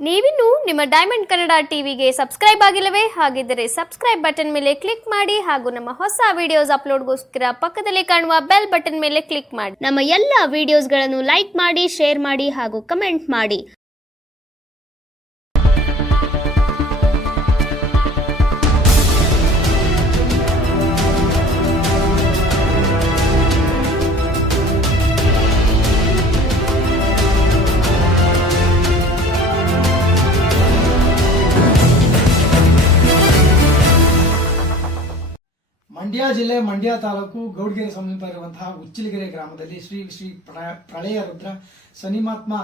ನೀವಿನ್ನು ನಿಮ್ಮ ಡೈಮಂಡ್ ಕನ್ನಡ ಟಿವಿಗೆ ಸಬ್ಸ್ಕ್ರೈಬ್ ಆಗಿಲ್ಲವೇ? ಹಾಗಿದ್ದರೆ ಸಬ್ಸ್ಕ್ರೈಬ್ ಬಟನ್ ಮೇಲೆ ಕ್ಲಿಕ್ ಮಾಡಿ ಹಾಗೂ ನಮ್ಮ ಹೊಸ ವಿಡಿಯೋಸ್ ಅಪ್ಲೋಡ್ಗೋಸ್ಕರ ಪಕ್ಕದಲ್ಲಿ ಕಾಣುವ ಬೆಲ್ ಬಟನ್ ಮೇಲೆ ಕ್ಲಿಕ್ ಮಾಡಿ. ನಮ್ಮ ಎಲ್ಲ ವಿಡಿಯೋಸ್ಗಳನ್ನು ಲೈಕ್ ಮಾಡಿ, ಶೇರ್ ಮಾಡಿ ಹಾಗೂ ಕಮೆಂಟ್ ಮಾಡಿ. ಮಂಡ್ಯ ಜಿಲ್ಲೆ ಮಂಡ್ಯ ತಾಲೂಕು ಗೌಡಗೆರೆ ಸಮೀಪ ಇರುವಂತಹ ಉಚ್ಚಿಲಗೆರೆ ಗ್ರಾಮದಲ್ಲಿ ಶ್ರೀ ಶ್ರೀ ಪ್ರಳಯ ರುದ್ರ ಶನಿಮಾತ್ಮ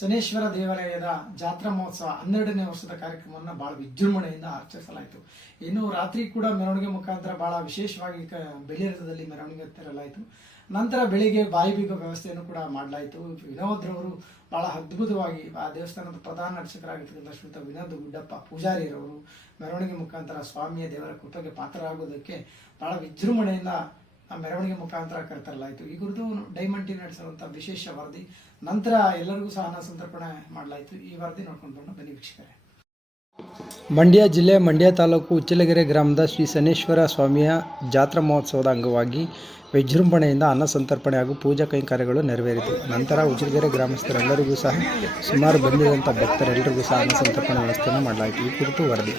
ಶನೇಶ್ವರ ದೇವಾಲಯದ ಜಾತ್ರಾ ಮಹೋತ್ಸವ 12ನೇ ವರ್ಷದ ಕಾರ್ಯಕ್ರಮವನ್ನು ಬಹಳ ವಿಜೃಂಭಣೆಯಿಂದ ಆಚರಿಸಲಾಯಿತು. ಇನ್ನು ರಾತ್ರಿ ಕೂಡ ಮೆರವಣಿಗೆ ಮುಖಾಂತರ ಬಹಳ ವಿಶೇಷವಾಗಿ ಬೆಳ್ಳಿ ರಥದಲ್ಲಿ ಮೆರವಣಿಗೆ ತೆರಲಾಯಿತು. ನಂತರ ಬೆಳಿಗ್ಗೆ ಬಾಯಿ ಬೀಗ ವ್ಯವಸ್ಥೆಯನ್ನು ಕೂಡ ಮಾಡಲಾಯಿತು. ವಿನೋದ್ರವರು ಬಹಳ ಅದ್ಭುತವಾಗಿ ಆ ದೇವಸ್ಥಾನದ ಪ್ರಧಾನ ಅರ್ಚಕರಾಗಿರ್ತಕ್ಕಂಥ ಶ್ರೀಯುತ ವಿನೋದ್ ಗುಡ್ಡಪ್ಪ ಪೂಜಾರಿರವರು ಮೆರವಣಿಗೆ ಮುಖಾಂತರ ಸ್ವಾಮಿಯ ದೇವರ ಕೃಪೆಗೆ ಪಾತ್ರರಾಗುವುದಕ್ಕೆ ಬಹಳ ವಿಜೃಂಭಣೆಯಿಂದ ಆ ಮೆರವಣಿಗೆ ಮುಖಾಂತರ ಕರೆತರಲಾಯಿತು. ಈ ಕುರಿತು ಡೈಮಂಡ್ ಟಿವಿ ನಡೆಸಿರುವಂತಹ ವಿಶೇಷ ವರದಿ. ನಂತರ ಎಲ್ಲರಿಗೂ ಸಹ ಅನ್ನ ಸಂತರ್ಪಣೆ ಮಾಡಲಾಯಿತು. ಈ ವರದಿ ನೋಡ್ಕೊಂಡು ಬನ್ನಿ ವೀಕ್ಷಕರೇ. ಮಂಡ್ಯ ಜಿಲ್ಲೆ ಮಂಡ್ಯ ತಾಲೂಕು ಉಚ್ಚಿಲಗೆರೆ ಗ್ರಾಮದ ಶ್ರೀ ಶನೇಶ್ವರ ಸ್ವಾಮಿಯ ಜಾತ್ರಾ ಮಹೋತ್ಸವದ ಅಂಗವಾಗಿ ವಿಜೃಂಭಣೆಯಿಂದ ಅನ್ನ ಸಂತರ್ಪಣೆ ಹಾಗೂ ಪೂಜಾ ಕೈಂಕರ್ಯಗಳು ನೆರವೇರಿತು. ನಂತರ ಉಚ್ಚಿಲಗೆರೆ ಗ್ರಾಮಸ್ಥರೆಲ್ಲರಿಗೂ ಸಹ ಸುಮಾರು ಬಂದಿರುವಂಥ ಭಕ್ತರೆಲ್ಲರಿಗೂ ಸಹ ಅನ್ನ ಸಂತರ್ಪಣೆ ವ್ಯವಸ್ಥೆಯನ್ನು ಮಾಡಲಾಯಿತು. ಈ ಕುರಿತು ವರದಿ.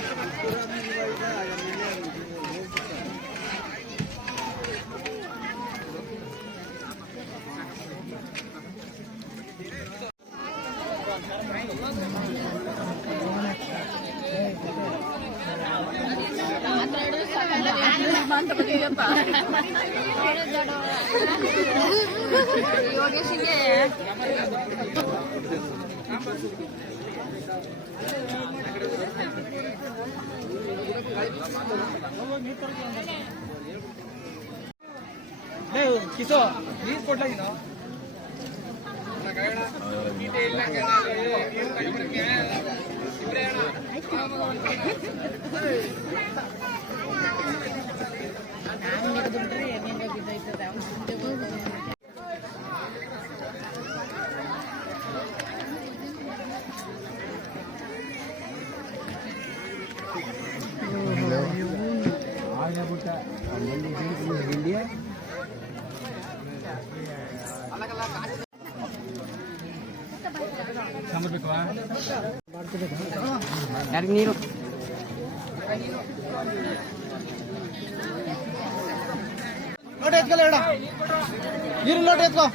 ಕಿಸೋ ನೀರು ಕೊಡ್ಲಾಗಿನ ಯಾರಿಗೆ ನೀರು ನೋಟ್ ಎತ್ಕಲ್ಲ ಹೇಳ ನೀರು ನೋಟ್ ಎತ್ಕೋ